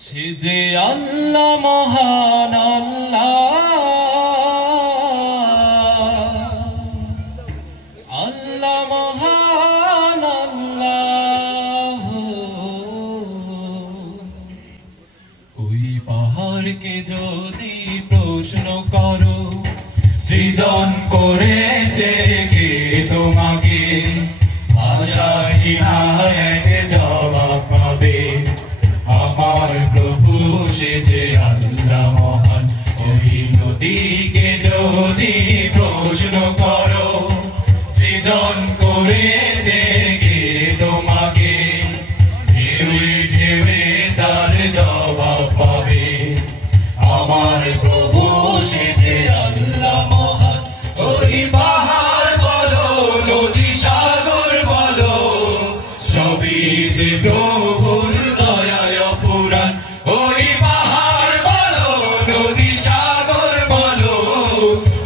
সে যে আল্লাহ মহান আল্লাহ মহান আল্লাহ। ওই পাহাড়কে যদি প্রশ্ন করো সৃজন করেছে কে তোমাকে, ভাষাহীন এক জবাব পাবে আমার প্রভু সে যে আল্লাহ মহান। ওই নদীকে যদি প্রশ্ন করো সৃজন করেছে কে তোমাকে, ঢেউে ঢেউে তার জবাব পাবে আমার প্রভু সে যে আল্লাহ মহান। ওই পাহাড় বলো নদী সাগর বলো সবই যে প্রভুর দয়ায় অফুরান। ওই পাহাড় বলো নদী সাগর বলো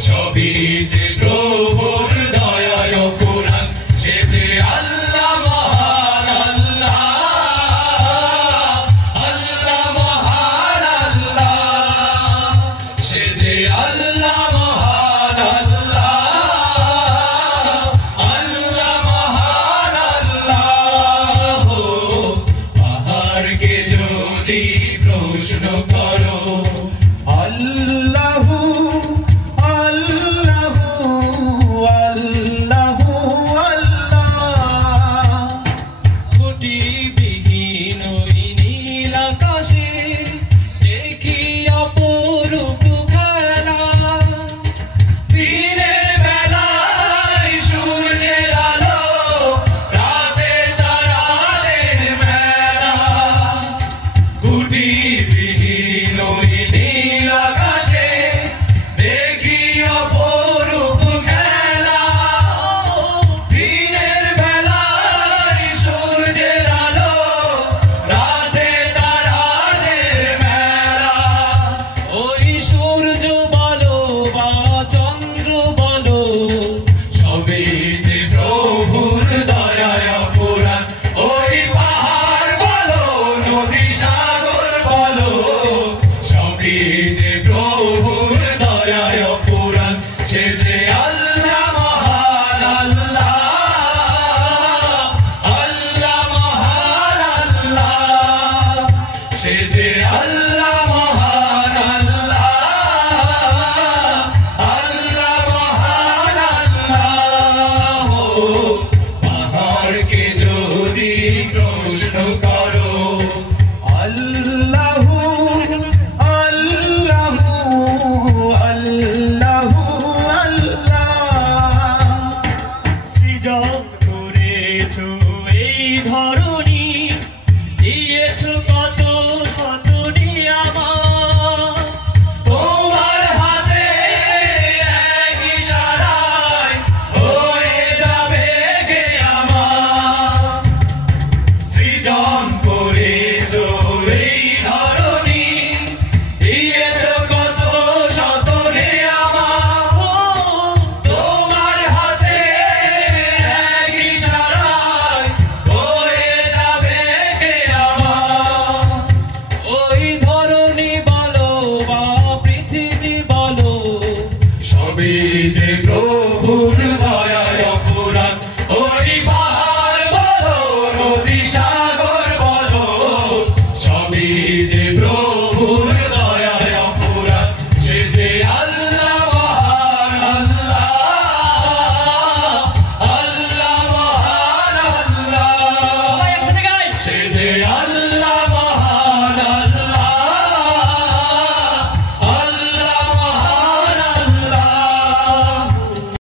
সবই যে প্রভুর দয়ায় অফুরান। সে যে আল্লাহ মহান আল্লাহ আল্লাহ মহান আল্লাহ। সে যে আল্লাহ মহান আল্লাহ আল্লাহ মহান আল্লাহ। পাহাড়কে যদি প্রশ্ন করো আল্লাহু আল্লাহু আল্লাহু আল্লাহ। খুঁটিবিহীন ওই নীল আকাশে দেখি অপরূপ খেলা, দিনের বেলায় সূর্যের আলো রাতের তারাদের মেলা। খুঁটিবিহীন ওই নীল আকাশে দেখি অপরূপ খেলা, দিনের বেলায় সূর্যের আলো রাতের তারাদের মেলা। ওই সূর্য বলো বা চন্দ্র বলো সবই যে প্রভুর দয়ায় অফুরান। ওই পাহাড় বলো নদী সাগর বলো সবই যে প্রভুর দয়ায় অফুরান। সে যে আল্লাহ মহান আল্লাহ আল্লাহ মহান আল্লাহ। সে যে আল্লাহ মহান আল্লাহ আল্লাহ মহান আল্লাহ। পাহাড়কে যদি প্রশ্ন করো আল্লাহু আল্লাহু আল্লাহু আল্লাহ। সৃজন করেছো এই ধরনী, দিয়েছো কত শত নিয়ামত, তোমার হাতে এক ইশারায় হয়ে যাবে কিয়ামত। সৃজন করেছো এই ধরনী, দিয়েছো কত শত নিয়ামত, তোমার হাতে এক ইশারায় হয়ে যাবে কিয়ামত। ওই ধরনী বলো বা পৃথিবী বলো সবই যে প্রভুর দয়ায় অফুরান। ওই পাহাড় বলো নদী সাগর বলো সবই যে